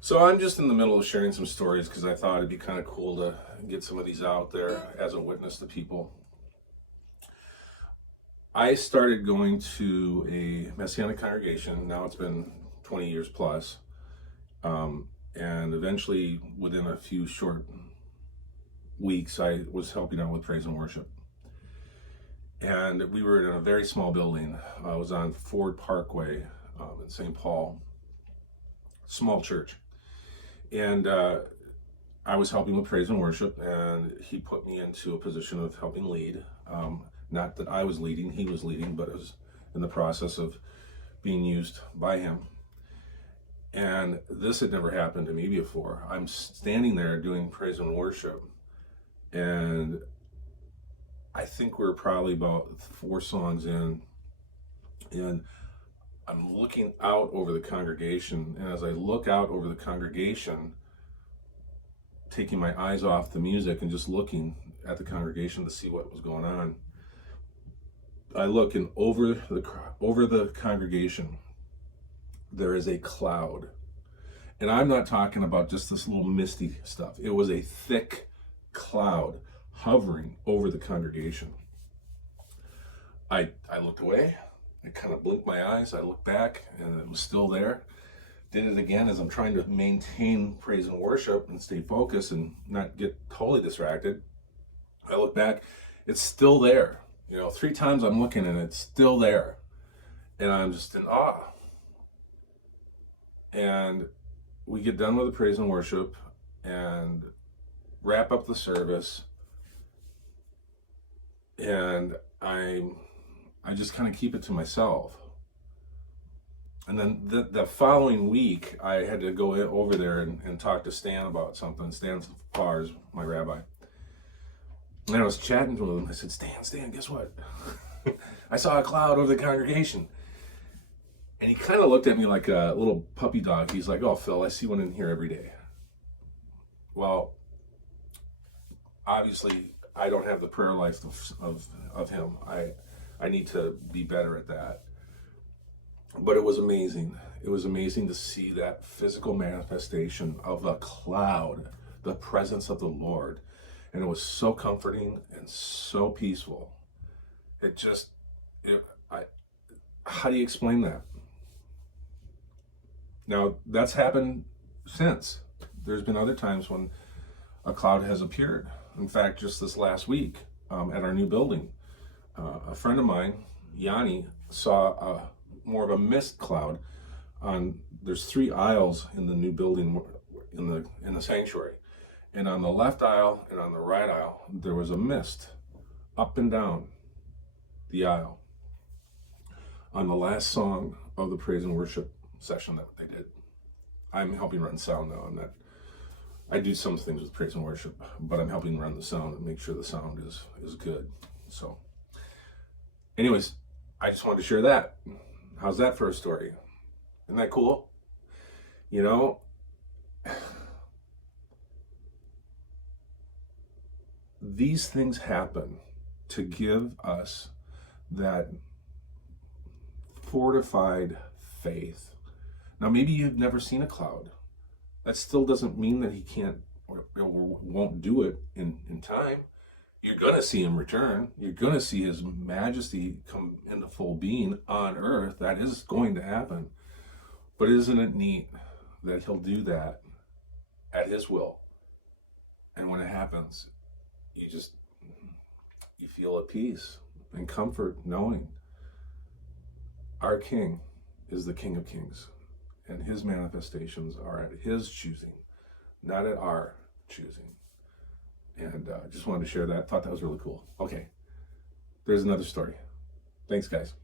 So I'm just in the middle of sharing some stories because I thought it'd be kind of cool to get some of these out there as a witness to people. I started going to a Messianic congregation. Now it's been 20 years plus. And eventually, within a few short weeks, I was helping out with praise and worship. And we were in a very small building. I was on Ford Parkway in St. Paul, small church. And I was helping with praise and worship, and he put me into a position of helping lead. Not that I was leading, he was leading, but it was in the process of being used by him. And this had never happened to me before. I'm standing there doing praise and worship, and I think we're probably about 4 songs in, and I'm looking out over the congregation, and as I look out over the congregation, taking my eyes off the music and just looking at the congregation to see what was going on, I look, and over the congregation there is a cloud. And I'm not talking about just this little misty stuff. It was a thick cloud hovering over the congregation. I looked away. I kind of blinked my eyes. I looked back, and it was still there. Did it again as I'm trying to maintain praise and worship and stay focused and not get totally distracted. I look back. It's still there. 3 times I'm looking, and it's still there. And I'm just in awe. And we get done with the praise and worship and wrap up the service. And I just kind of keep it to myself. And then the following week, I had to go over there and talk to Stan about something. Stan Farr is my rabbi. And I was chatting with him. I said, Stan, guess what? I saw a cloud over the congregation. And he kind of looked at me like a little puppy dog. He's like, oh, Phil, I see one in here every day. Well, obviously, I don't have the prayer life of him. I need to be better at that. But it was amazing. It was amazing to see that physical manifestation of the cloud, the presence of the Lord. And it was so comforting and so peaceful. How do you explain that? Now, that's happened since. There's been other times when a cloud has appeared. In fact, just this last week at our new building, a friend of mine, Yanni, saw more of a mist cloud. There's 3 aisles in the new building in the sanctuary. And on the left aisle and on the right aisle, there was a mist up and down the aisle on the last song of the praise and worship session that they did. I'm helping run sound now on that. I do some things with praise and worship, but I'm helping run the sound and make sure the sound is good. So anyways, I just wanted to share that. How's that for a story? Isn't that cool? These things happen to give us that fortified faith. Now, maybe you've never seen a cloud. That still doesn't mean that he can't or won't do it in time. You're going to see him return. You're going to see his majesty come into full being on earth. That is going to happen. But isn't it neat that he'll do that at his will? And when it happens, you feel at peace and comfort knowing our King is the King of Kings, and his manifestations are at his choosing, not at our choosing. And just wanted to share that. Thought that was really cool. Okay, there's another story. Thanks, guys.